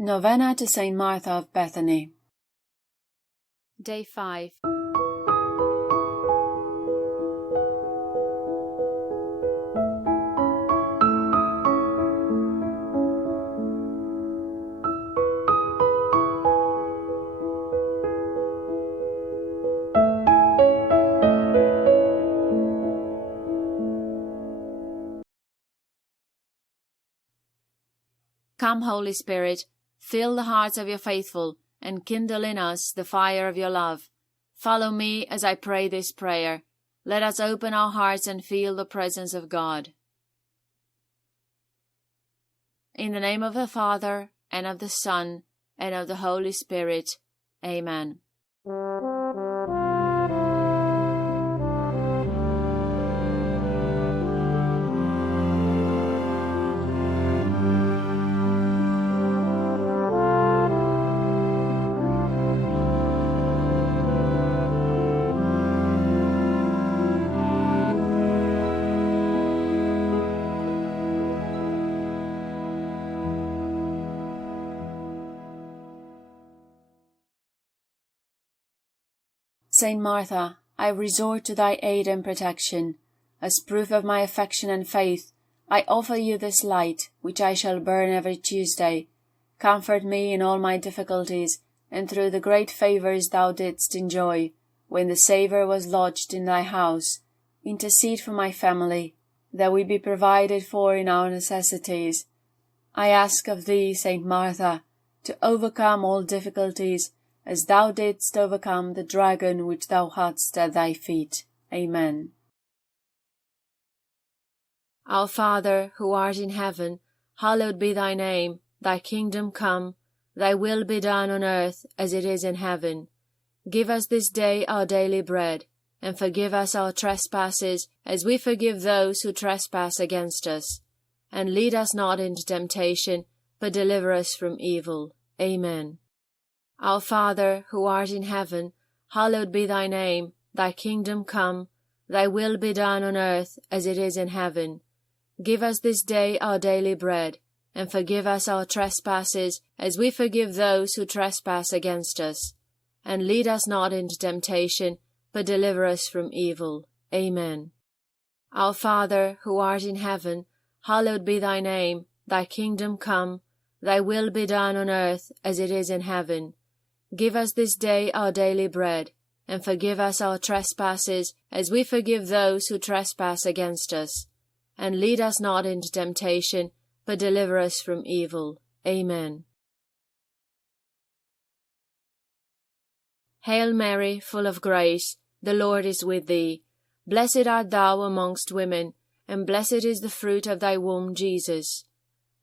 Novena to Saint Martha of Bethany. Day 5. Come, Holy Spirit, fill the hearts of your faithful, and kindle in us the fire of your love. Follow me as I pray this prayer. Let us open our hearts and feel the presence of God. In the name of the Father, and of the Son, and of the Holy Spirit. Amen. Saint Martha, I resort to thy aid and protection. As proof of my affection and faith, I offer you this light, which I shall burn every Tuesday. Comfort me in all my difficulties, and through the great favours thou didst enjoy, when the Saviour was lodged in thy house, intercede for my family, that we be provided for in our necessities. I ask of thee, Saint Martha, to overcome all difficulties, as thou didst overcome the dragon which thou hadst at thy feet. Amen. Our Father, who art in heaven, hallowed be thy name. Thy kingdom come, thy will be done on earth as it is in heaven. Give us this day our daily bread, and forgive us our trespasses, as we forgive those who trespass against us. And lead us not into temptation, but deliver us from evil. Amen. Our Father, who art in heaven, hallowed be thy name. Thy kingdom come, thy will be done on earth as it is in heaven. Give us this day our daily bread, and forgive us our trespasses, as we forgive those who trespass against us. And lead us not into temptation, but deliver us from evil. Amen. Our Father, who art in heaven, hallowed be thy name. Thy kingdom come, thy will be done on earth as it is in heaven. Give us this day our daily bread, and forgive us our trespasses, as we forgive those who trespass against us. And lead us not into temptation, but deliver us from evil. Amen. Hail Mary, full of grace, the Lord is with thee. Blessed art thou amongst women, and blessed is the fruit of thy womb, Jesus.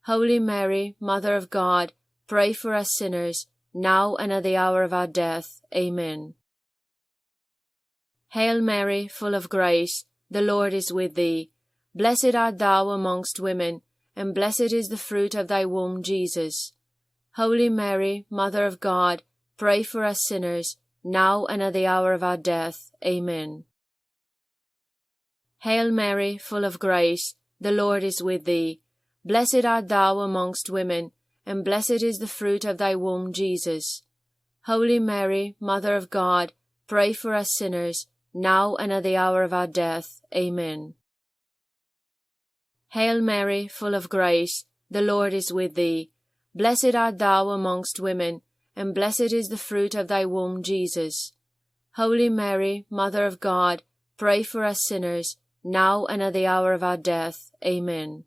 Holy Mary, Mother of God, pray for us sinners, now and at the hour of our death. Amen. Hail Mary, full of grace, the Lord is with thee. Blessed art thou amongst women, and blessed is the fruit of thy womb, Jesus. Holy Mary, Mother of God, pray for us sinners, now and at the hour of our death. Amen. Hail Mary, full of grace, the Lord is with thee. Blessed art thou amongst women, and blessed is the fruit of thy womb, Jesus. Holy Mary, Mother of God, pray for us sinners, now and at the hour of our death. Amen. Hail Mary, full of grace, the Lord is with thee. Blessed art thou amongst women, and blessed is the fruit of thy womb, Jesus. Holy Mary, Mother of God, pray for us sinners, now and at the hour of our death. Amen.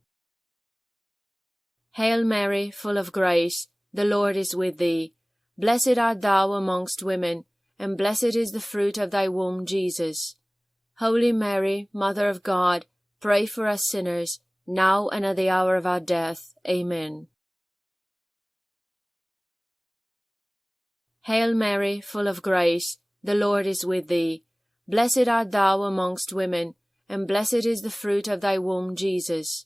Hail Mary, full of grace, the Lord is with thee. Blessed art thou amongst women, and blessed is the fruit of thy womb, Jesus. Holy Mary, Mother of God, pray for us sinners, now and at the hour of our death. Amen. Hail Mary, full of grace, the Lord is with thee. Blessed art thou amongst women, and blessed is the fruit of thy womb, Jesus.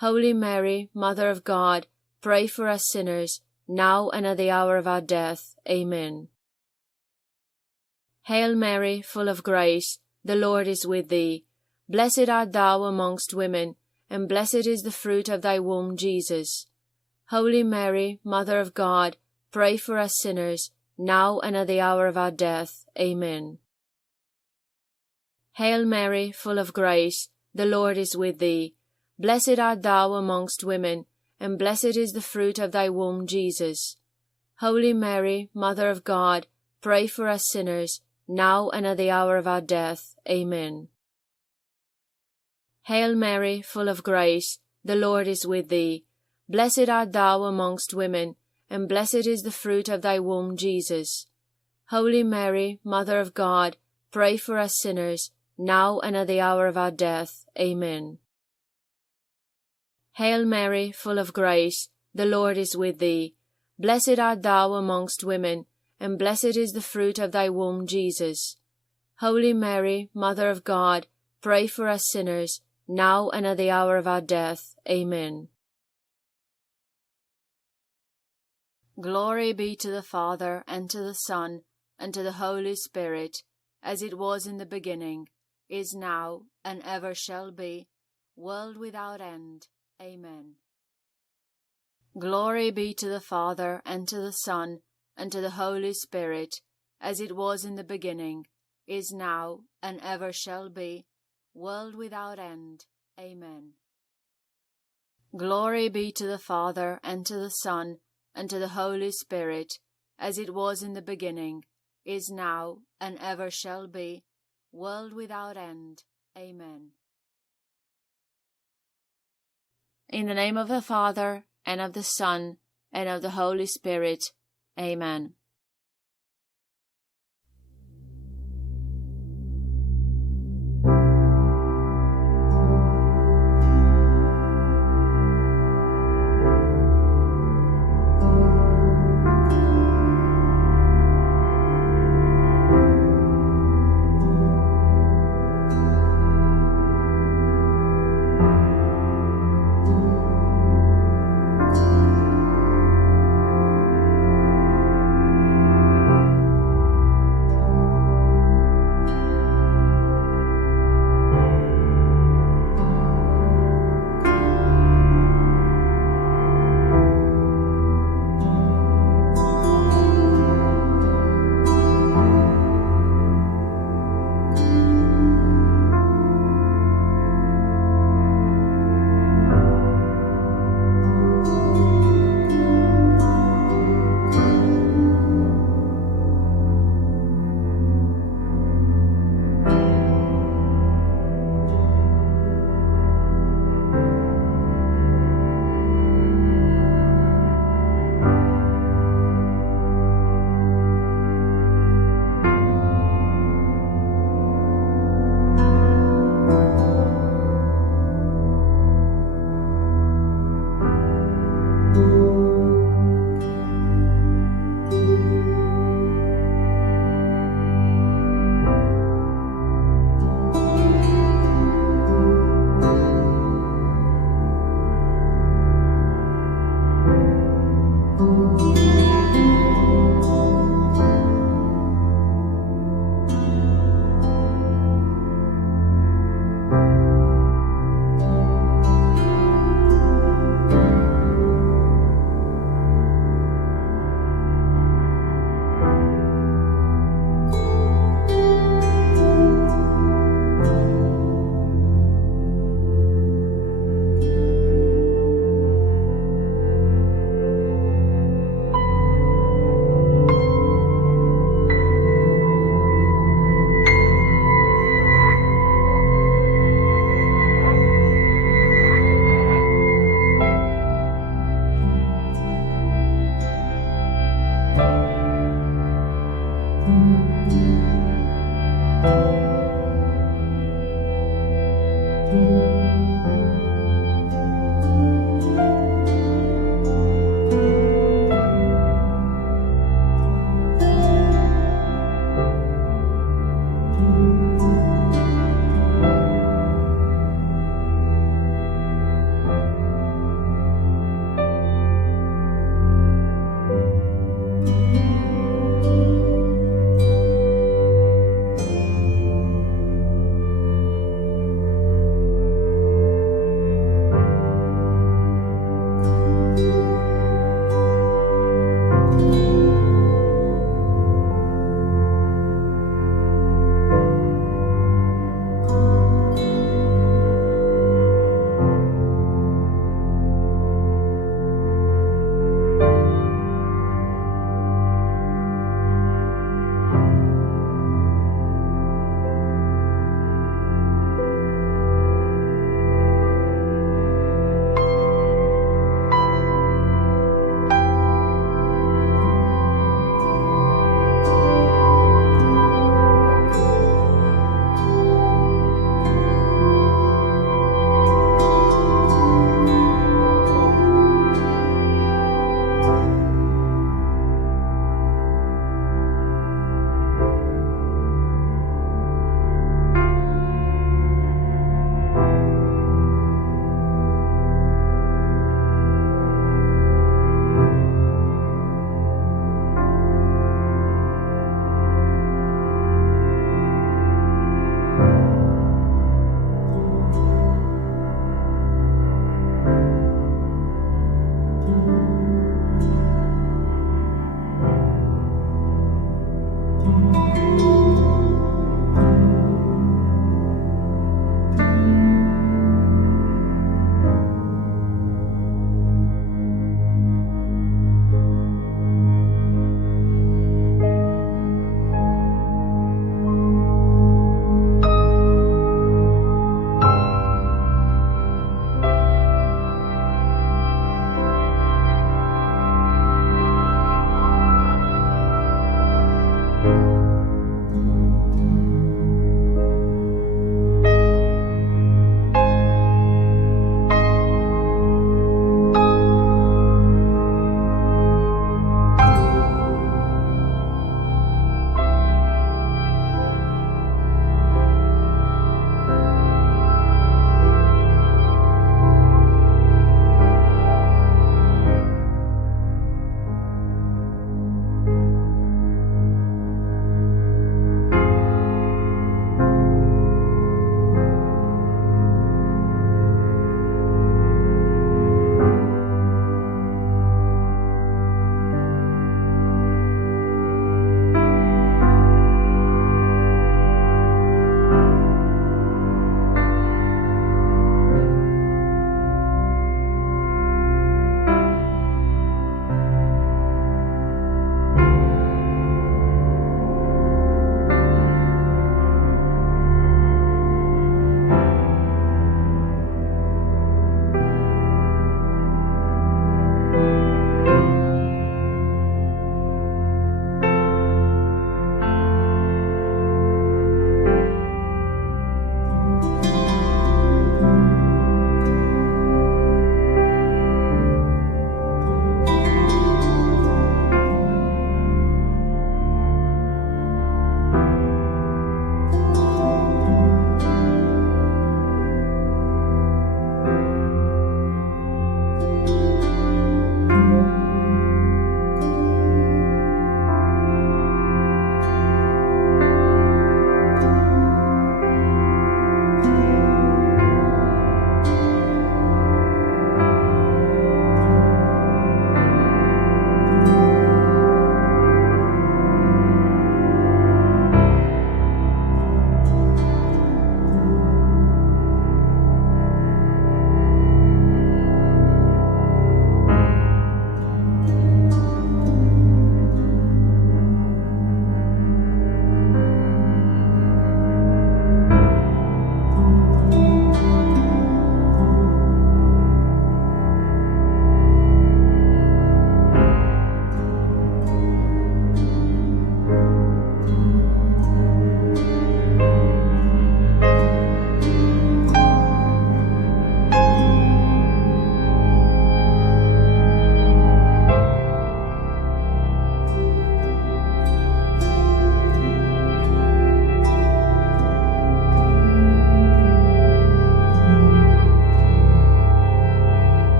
Holy Mary, Mother of God, pray for us sinners, now and at the hour of our death. Amen. Hail Mary, full of grace, the Lord is with thee. Blessed art thou amongst women, and blessed is the fruit of thy womb, Jesus. Holy Mary, Mother of God, pray for us sinners, now and at the hour of our death. Amen. Hail Mary, full of grace, the Lord is with thee. Blessed art thou amongst women, and blessed is the fruit of thy womb, Jesus. Holy Mary, Mother of God, pray for us sinners, now and at the hour of our death. Amen. Hail Mary, full of grace, the Lord is with thee. Blessed art thou amongst women, and blessed is the fruit of thy womb, Jesus. Holy Mary, Mother of God, pray for us sinners, now and at the hour of our death. Amen. Hail Mary, full of grace, the Lord is with thee. Blessed art thou amongst women, and blessed is the fruit of thy womb, Jesus. Holy Mary, Mother of God, pray for us sinners, now and at the hour of our death. Amen. Glory be to the Father, and to the Son, and to the Holy Spirit, as it was in the beginning, is now, and ever shall be, world without end. Amen. Glory be to the Father, and to the Son, and to the Holy Spirit, as it was in the beginning, is now, and ever shall be, world without end. Amen. Glory be to the Father, and to the Son, and to the Holy Spirit, as it was in the beginning, is now, and ever shall be, world without end. Amen. In the name of the Father, and of the Son, and of the Holy Spirit. Amen.